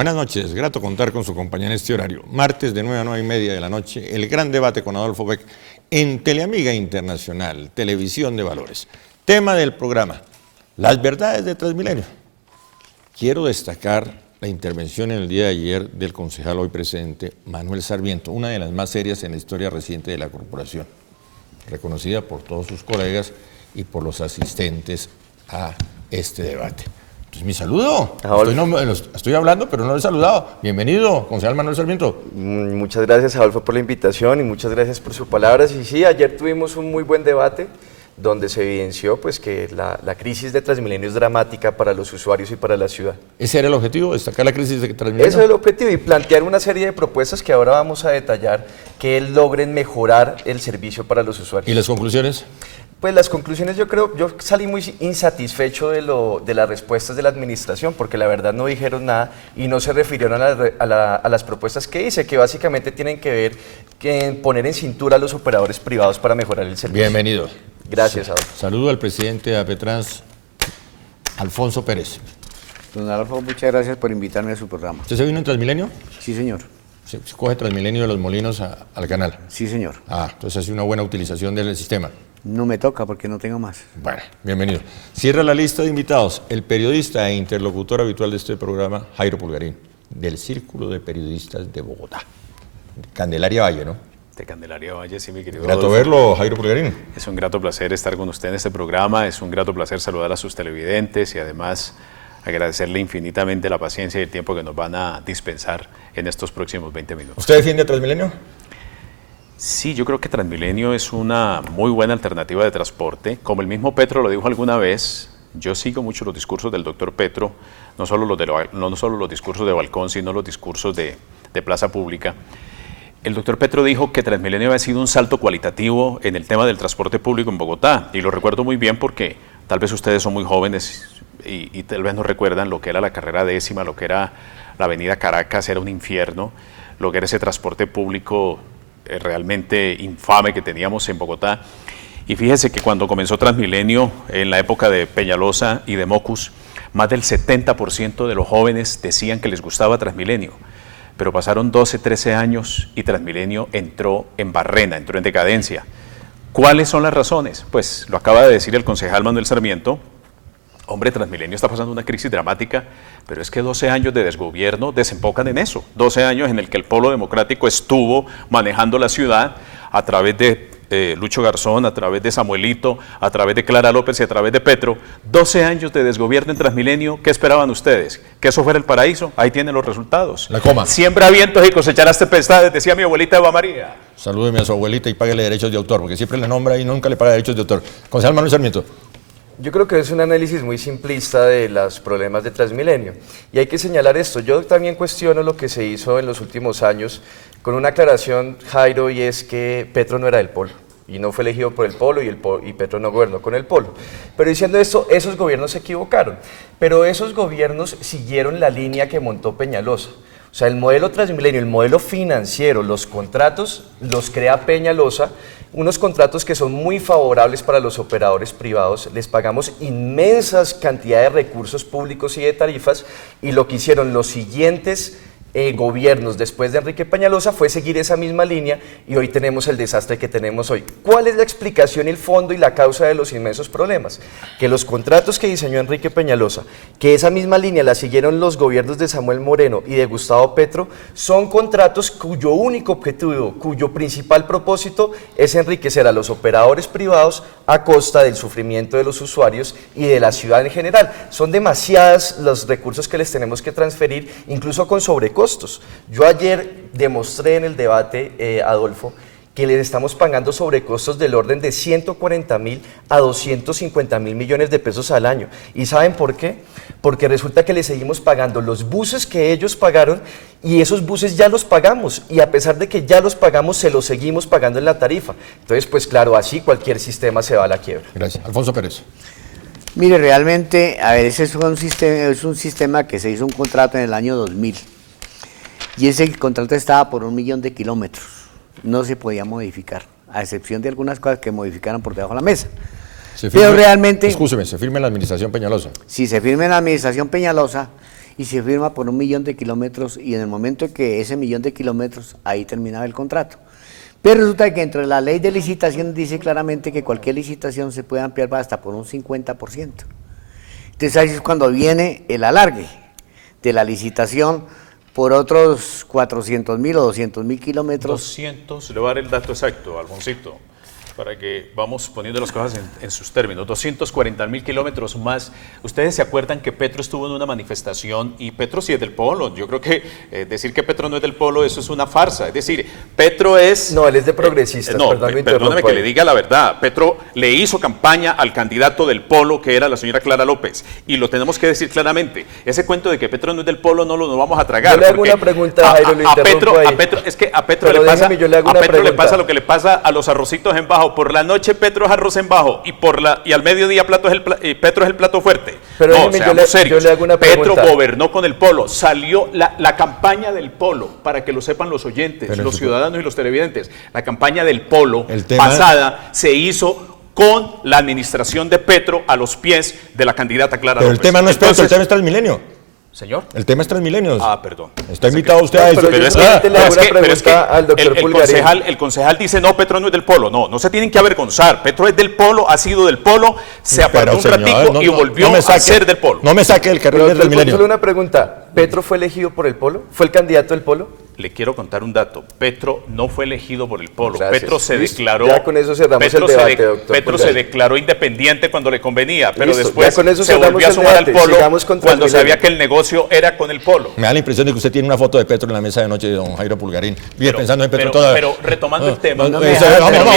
buenas noches. Grato contar con su compañía en este horario. Martes de 9 a 9 y media de la noche, el gran debate con Adolfo Beck en Teleamiga Internacional, Televisión de Valores. Tema del programa, las verdades de Transmilenio. Quiero destacar la intervención en el día de ayer del concejal hoy presente, Manuel Sarmiento, una de las más serias en la historia reciente de la corporación, reconocida por todos sus colegas y por los asistentes a este debate. Entonces, mi saludo. Estoy hablando, pero no lo he saludado. Bienvenido, concejal Manuel Sarmiento. Muchas gracias, Adolfo, por la invitación y muchas gracias por sus palabras. Y sí, ayer tuvimos un muy buen debate donde se evidenció pues, que la crisis de Transmilenio es dramática para los usuarios y para la ciudad. ¿Ese era el objetivo, destacar la crisis de Transmilenio? Ese es el objetivo y plantear una serie de propuestas que ahora vamos a detallar que logren mejorar el servicio para los usuarios. ¿Y las conclusiones? Pues las conclusiones yo salí muy insatisfecho de las respuestas de la administración porque la verdad no dijeron nada y no se refirieron a las propuestas que hice, que básicamente tienen que ver en poner en cintura a los operadores privados para mejorar el servicio. Bienvenido. Gracias, Adolfo. Saludo al presidente de APETRANS, Alfonso Pérez. Don Adolfo, muchas gracias por invitarme a su programa. ¿Usted se vino en Transmilenio? Sí, señor. ¿Se coge Transmilenio de Los Molinos al canal? Sí, señor. Entonces hace una buena utilización del sistema. No me toca porque no tengo más. Bueno, bienvenido. Cierra la lista de invitados el periodista e interlocutor habitual de este programa, Jairo Pulgarín, del Círculo de Periodistas de Bogotá. Candelaria Valle, ¿no? De Candelaria Valle, sí, mi querido Grato Adolfo. verlo, Jairo Pulgarín. Es un grato placer estar con usted en este programa, es un grato placer saludar a sus televidentes y además agradecerle infinitamente la paciencia y el tiempo que nos van a dispensar en estos próximos 20 minutos. ¿Usted defiende a Transmilenio? Sí, yo creo que Transmilenio es una muy buena alternativa de transporte. Como el mismo Petro lo dijo alguna vez, yo sigo mucho los discursos del doctor Petro, no solo los discursos de balcón, sino los discursos de plaza pública. El doctor Petro dijo que Transmilenio había sido un salto cualitativo en el tema del transporte público en Bogotá, y lo recuerdo muy bien porque tal vez ustedes son muy jóvenes y tal vez no recuerdan lo que era la carrera décima, lo que era la avenida Caracas, era un infierno, lo que era ese transporte público realmente infame que teníamos en Bogotá. Y fíjese que cuando comenzó Transmilenio, en la época de Peñalosa y de Mocus, más del 70% de los jóvenes decían que les gustaba Transmilenio. Pero pasaron 12, 13 años y Transmilenio entró en barrena, entró en decadencia. ¿Cuáles son las razones? Pues lo acaba de decir el concejal Manuel Sarmiento. Hombre, Transmilenio está pasando una crisis dramática, pero es que 12 años de desgobierno desembocan en eso. 12 años en el que el Polo Democrático estuvo manejando la ciudad a través de Lucho Garzón, a través de Samuelito, a través de Clara López y a través de Petro. 12 años de desgobierno en Transmilenio. ¿Qué esperaban ustedes? ¿Que eso fuera el paraíso? Ahí tienen los resultados. La coma. Siembra vientos y cosecharás tempestades, decía mi abuelita Eva María. Salúdeme a su abuelita y páguele derechos de autor, porque siempre le nombra y nunca le paga derechos de autor. Concejal Manuel Sarmiento. Yo creo que es un análisis muy simplista de los problemas de Transmilenio. Y hay que señalar esto. Yo también cuestiono lo que se hizo en los últimos años con una aclaración, Jairo, y es que Petro no era del Polo. Y no fue elegido por el Polo y Petro no gobernó con el Polo. Pero diciendo esto, esos gobiernos se equivocaron. Pero esos gobiernos siguieron la línea que montó Peñalosa. O sea, el modelo Transmilenio, el modelo financiero, los contratos los crea Peñalosa, unos contratos que son muy favorables para los operadores privados, les pagamos inmensas cantidades de recursos públicos y de tarifas, y lo que hicieron los siguientes gobiernos después de Enrique Peñalosa fue seguir esa misma línea y hoy tenemos el desastre que tenemos hoy. ¿Cuál es la explicación, el fondo y la causa de los inmensos problemas? Que los contratos que diseñó Enrique Peñalosa, que esa misma línea la siguieron los gobiernos de Samuel Moreno y de Gustavo Petro, son contratos cuyo único objetivo, cuyo principal propósito es enriquecer a los operadores privados a costa del sufrimiento de los usuarios y de la ciudad en general. Son demasiados los recursos que les tenemos que transferir, incluso con sobrecostos. Yo ayer demostré en el debate, Adolfo, que les estamos pagando sobrecostos del orden de 140.000 a 250.000 millones de pesos al año. ¿Y saben por qué? Porque resulta que les seguimos pagando los buses que ellos pagaron y esos buses ya los pagamos y a pesar de que ya los pagamos, se los seguimos pagando en la tarifa. Entonces, pues claro, así cualquier sistema se va a la quiebra. Gracias. Alfonso Pérez. Mire, realmente, a ver, ese es un sistema que se hizo un contrato en el año 2000 y ese contrato estaba por 1 millón de kilómetros. No se podía modificar, a excepción de algunas cosas que modificaron por debajo de la mesa. Pero realmente... Escúcheme, se firma en la administración Peñalosa. Si se firma en la administración Peñalosa, y se firma por 1 millón de kilómetros y en el momento en que ese 1 millón de kilómetros, ahí terminaba el contrato. Pero resulta que dentro de la ley de licitación dice claramente que cualquier licitación se puede ampliar hasta por un 50%. Entonces ahí es cuando viene el alargue de la licitación por otros 400.000 o 200.000 kilómetros. 200, le voy a dar el dato exacto, Alfonsito, para que vamos poniendo las cosas en sus términos. 240.000 kilómetros más. Ustedes se acuerdan que Petro estuvo en una manifestación, y Petro sí es del Polo. Yo creo que decir que Petro no es del Polo, eso es una farsa. Es decir, Petro es... No, él es de progresistas. no, perdóneme que le diga la verdad. Petro le hizo campaña al candidato del Polo, que era la señora Clara López, y lo tenemos que decir claramente. Ese cuento de que Petro no es del Polo no lo vamos a tragar. Yo le hago una pregunta, Jairo, lo interrumpo ahí. Es que a Petro le pasa lo que le pasa a los arrocitos en bajo. Por la noche Petro es arroz en bajo y al mediodía Petro es el plato fuerte. Pero no, seamos serios. yo le hago una Petro pregunta. gobernó con el Polo, salió la campaña del Polo, para que lo sepan los oyentes, los ciudadanos y los televidentes. La campaña del Polo pasada se hizo con la administración de Petro a los pies de la candidata Clara López. Pero el tema no es Petro, el tema es Transmilenio. Señor. El tema es Transmilenio. Perdón. Está invitado usted a eso. Pero es que le hago una pregunta al doctor Pulgarín. El concejal dice, no, Petro no es del Polo. No se tienen que avergonzar. Petro es del Polo, ha sido del Polo, se apartó un ratico y volvió a ser del Polo. No me saque el carril de Transmilenio. Solo una pregunta. ¿Petro fue elegido por el Polo? ¿Fue el candidato del Polo? Le quiero contar un dato. Petro no fue elegido por el Polo. Gracias. Petro se declaró... Ya con eso cerramos el debate, doctor Petro se declaró independiente cuando le convenía, pero Listo, después con eso se volvió a el sumar al debate. Polo Sigamos con cuando Transmilenio. sabía que el negocio era con el Polo. Me da la impresión de que usted tiene una foto de Petro en la mesa de noche de don Jairo Pulgarín. Vive pensando en Petro toda... Pero retomando el tema... Vamos,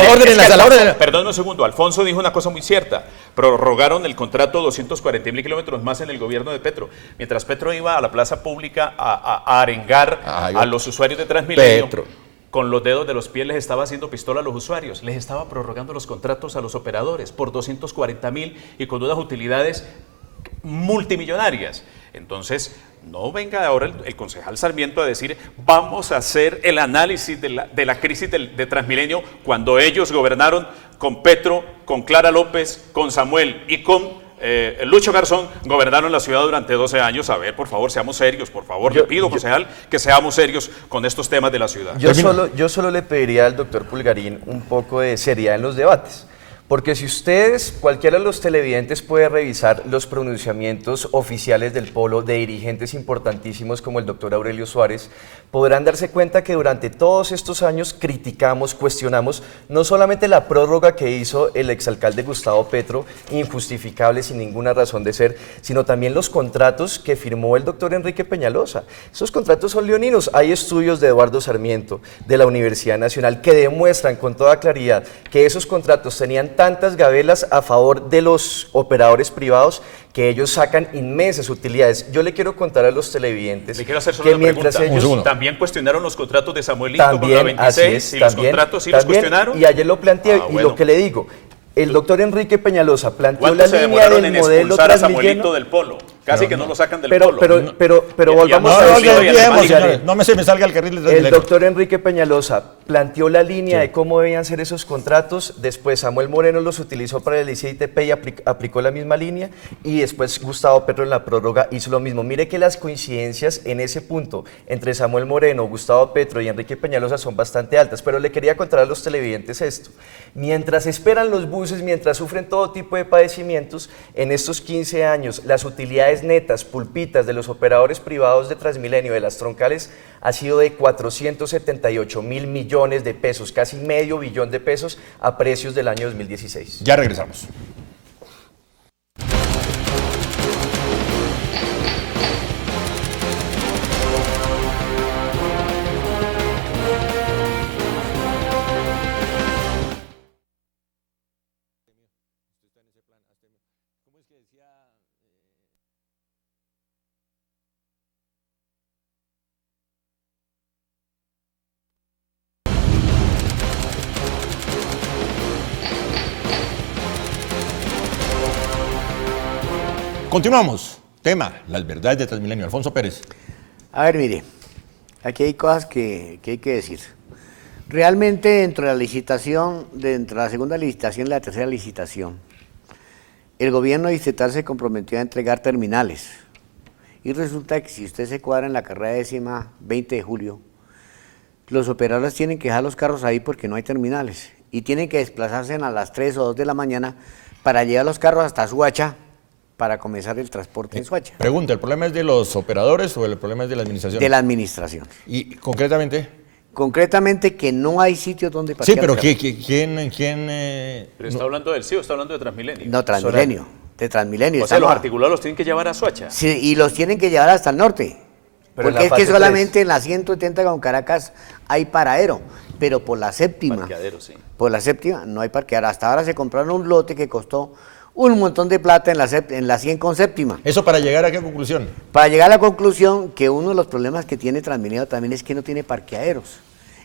orden. Perdón un segundo. Alfonso dijo una cosa muy cierta. Prorrogaron el contrato 240.000 kilómetros más en el gobierno de Petro. Mientras Petro iba a la plaza pública a arengar a los usuarios de Transmilenio, con los dedos de los pies les estaba haciendo pistola a los usuarios, les estaba prorrogando los contratos a los operadores por 240.000 y con unas utilidades multimillonarias. Entonces, no venga ahora el concejal Sarmiento a decir vamos a hacer el análisis de la crisis de Transmilenio cuando ellos gobernaron con Petro, con Clara López, con Samuel y con Lucho Garzón, gobernaron la ciudad durante 12 años. A ver, por favor, seamos serios, por favor. Le pido, concejal, que seamos serios con estos temas de la ciudad. Yo solo le pediría al doctor Pulgarín un poco de seriedad en los debates. Porque si ustedes, cualquiera de los televidentes puede revisar los pronunciamientos oficiales del Polo de dirigentes importantísimos como el doctor Aurelio Suárez, podrán darse cuenta que durante todos estos años criticamos, cuestionamos no solamente la prórroga que hizo el exalcalde Gustavo Petro, injustificable sin ninguna razón de ser, sino también los contratos que firmó el doctor Enrique Peñalosa. Esos contratos son leoninos. Hay estudios de Eduardo Sarmiento, de la Universidad Nacional, que demuestran con toda claridad que esos contratos tenían tantas gabelas a favor de los operadores privados que ellos sacan inmensas utilidades. Yo le quiero contar a los televidentes le quiero hacer solo que una mientras pregunta. ellos... También cuestionaron los contratos de Samuelito También, con la 26 así es, y también, los contratos sí los cuestionaron. Y ayer lo planteé y bueno. lo que le digo, el doctor Enrique Peñalosa planteó la ¿Cuánto se línea demoraron del en modelo expulsar a Transmilenio. Samuelito del Polo? Casi que no lo sacan del Pero Polo. volvamos No, a no, decir, señores, no se me salga el carril de el Transmilenio. doctor Enrique Peñalosa planteó la línea de cómo debían ser esos contratos, después Samuel Moreno los utilizó para el ICITP y aplicó la misma línea, y después Gustavo Petro en la prórroga hizo lo mismo. Mire que las coincidencias en ese punto entre Samuel Moreno, Gustavo Petro y Enrique Peñalosa son bastante altas, pero le quería contar a los televidentes esto. Mientras esperan los buses, mientras sufren todo tipo de padecimientos, en estos 15 años las utilidades netas, pulpitas de los operadores privados de Transmilenio, de las troncales, ha sido de 478.000 millones de pesos, casi medio billón de pesos a precios del año 2016. Ya regresamos. Continuamos. Tema, las verdades de Transmilenio. Alfonso Pérez. A ver, mire, aquí hay cosas que hay que decir. Realmente dentro de la licitación, dentro de la segunda licitación y la tercera licitación, el gobierno distrital se comprometió a entregar terminales Y resulta que si usted se cuadra en la carrera décima 20 de julio, los operadores tienen que dejar los carros ahí porque no hay terminales y tienen que desplazarse a las 3 o 2 de la mañana para llevar los carros hasta Suacha para comenzar el transporte en Suacha. Pregunta, ¿el problema es de los operadores o el problema es de la administración? De la administración. Y concretamente, Concretamente que no hay sitios donde parquear. sí, pero los carros. ¿quién ¿Pero está hablando del sí o está hablando de Transmilenio? No, Transmilenio. De Transmilenio. O sea, los estamos- articulados los tienen que llevar a Soacha. Sí, y los tienen que llevar hasta el norte. Pero en Porque la es que fase solamente en la 170 con Caracas hay paradero, pero por la séptima. Parqueadero, sí. Por la séptima no hay parqueadero. Hasta ahora se compraron un lote que costó un montón de plata en la 100 con séptima. ¿Eso para llegar a qué conclusión? Para llegar a la conclusión que uno de los problemas que tiene Transmilenio también es que no tiene parqueaderos.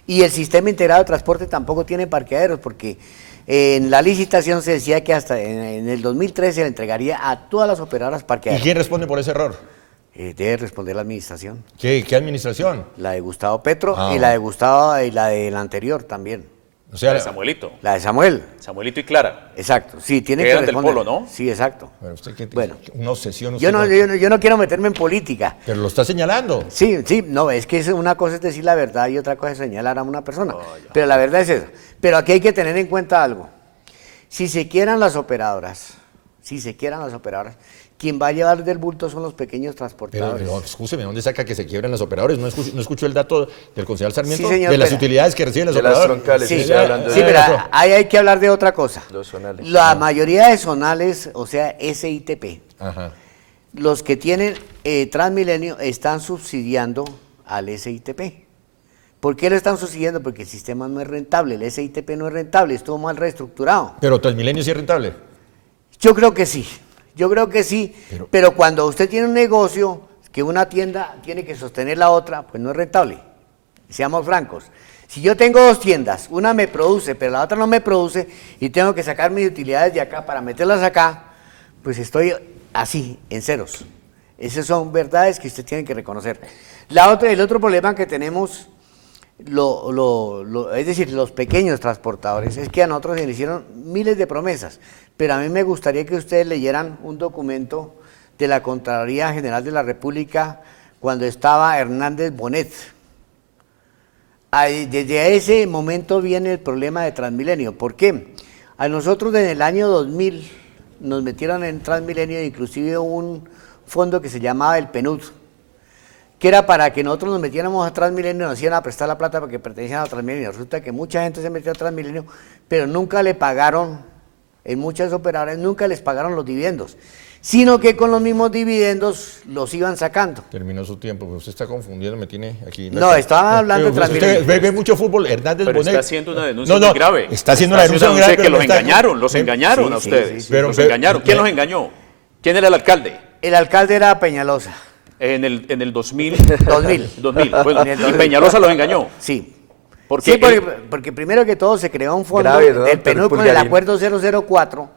Y el sistema integrado de transporte tampoco tiene parqueaderos, porque en la licitación se decía que hasta en el 2013 se le entregaría a todas las operadoras ¿Y parqueaderos. quién responde por ese error? Debe responder la administración. ¿Qué administración? La de Gustavo Petro Ah, y la de Gustavo y la del anterior también. O sea, De Samuelito. La de Samuel. Samuelito y Clara. Exacto. Sí, tiene Que que eran del responder. Polo, ¿no? Sí, exacto. bueno, usted qué Bueno. una obsesión. Yo usted no, con- yo no quiero meterme en política. Pero lo está señalando. Sí, sí, no, es que una cosa es decir la verdad y otra cosa es señalar a una persona. Pero la verdad es esa. Pero aquí hay que tener en cuenta algo. Si se quieran las operadoras, quien va a llevar del bulto son los pequeños Pero, transportadores. no, escúcheme, ¿dónde saca que se quiebran los operadores? ¿No escuchó el dato del concejal Sarmiento? Sí, señor, de las pero- utilidades que reciben los De las operadores. troncales, Sí, estoy hablando sí, de pero eso. ahí hay que hablar de otra cosa. los zonales. La mayoría de zonales, o sea, SITP, Ajá. los que tienen Transmilenio están subsidiando al SITP. ¿Por qué lo están subsidiando? Porque el sistema no es rentable, el SITP no es rentable, estuvo mal reestructurado. Pero Transmilenio sí es rentable. Yo creo que sí, pero cuando usted tiene un negocio, que una tienda tiene que sostener la otra, pues no es rentable. Seamos francos. Si yo tengo dos tiendas, una me produce, pero la otra no me produce, y tengo que sacar mis utilidades de acá para meterlas acá, pues estoy así, en ceros. Esas son verdades que usted tiene que reconocer. El otro problema que tenemos, es decir, los pequeños transportadores, es que a nosotros se le hicieron miles de promesas, pero a mí me gustaría que ustedes leyeran un documento de la Contraloría General de la República cuando estaba Hernández Bonet. Desde ese momento viene el problema de Transmilenio. ¿Por qué? A nosotros en el año 2000 nos metieron en Transmilenio inclusive un fondo que se llamaba el PNUD, que era para que nosotros nos metiéramos a Transmilenio, nos iban a prestar la plata porque pertenecían a Transmilenio. Resulta que mucha gente se metió a Transmilenio, pero nunca le pagaron, en muchas operadoras nunca les pagaron los dividendos, sino que con los mismos dividendos los iban sacando. Terminó su tiempo, pues usted está confundiendo, me tiene aquí. No, estaba hablando de Transmilenio. Usted ve mucho fútbol, Hernández Pero Bonet. está haciendo una denuncia muy grave. Está haciendo una denuncia muy grave. que pero los me está- engañaron, los me- engañaron sí, a sí, ustedes. sí, Pero- los pero- engañaron. ¿Quién los engañó? ¿Quién era el alcalde? El alcalde era Peñalosa, En el 2000. 2000. 2000. Bueno, En el y 2000. Peñalosa los engañó. Sí. Porque Sí, porque primero que todo se creó un fondo Grave, ¿no, del doctor PNUD con el Pulgarín? acuerdo 004,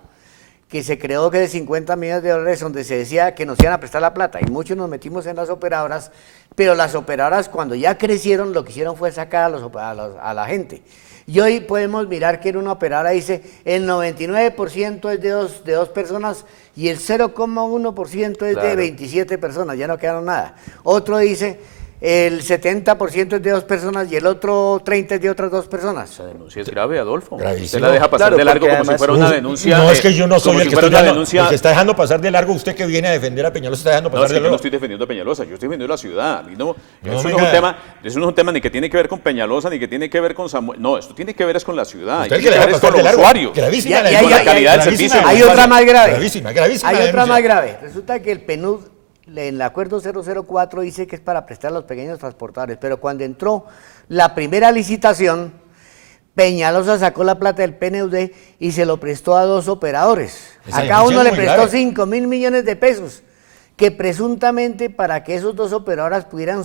que se creó que de 50 millones de dólares, donde se decía que nos iban a prestar la plata, y muchos nos metimos en las operadoras, pero las operadoras cuando ya crecieron lo que hicieron fue sacar a la gente. Y hoy podemos mirar que en una operadora dice el 99% es de dos personas y el 0,1% es de Claro. 27 personas, ya no quedaron nada. Otro dice el 70% es de dos personas y el otro 30% es de otras dos personas. Esa denuncia es grave, Adolfo. Gravísimo. Usted la deja pasar Claro, de largo porque como si además- fuera una denuncia. No, es que yo no soy como el si que fuera estoy una dando, denuncia. el que está dejando pasar de largo. Usted que viene a defender a Peñalosa está dejando No, pasar es que de yo no largo. estoy defendiendo a Peñalosa, yo estoy defendiendo a la ciudad. Y no, No, eso, no venga. es un tema, eso no es un tema ni que tiene que ver con Peñalosa, ni que tiene que ver con Samuel. No, esto tiene que ver es con la ciudad. Usted y el que tiene le que ver deja es con pasar de los largo. usuarios. Gravísima Ya- la ya- denuncia. ya- calidad del Gravísima servicio. la Hay denuncia. otra más grave. Gravísima, gravísima Hay la otra denuncia. más grave. Resulta que el PNUD, en el acuerdo 004, dice que es para prestar a los pequeños transportadores, pero cuando entró la primera licitación, Peñalosa sacó la plata del PNUD y se lo prestó a dos operadores. Esa A cada denuncia uno es le muy prestó grave. 5.000 millones de pesos, que presuntamente para que esos dos operadoras pudieran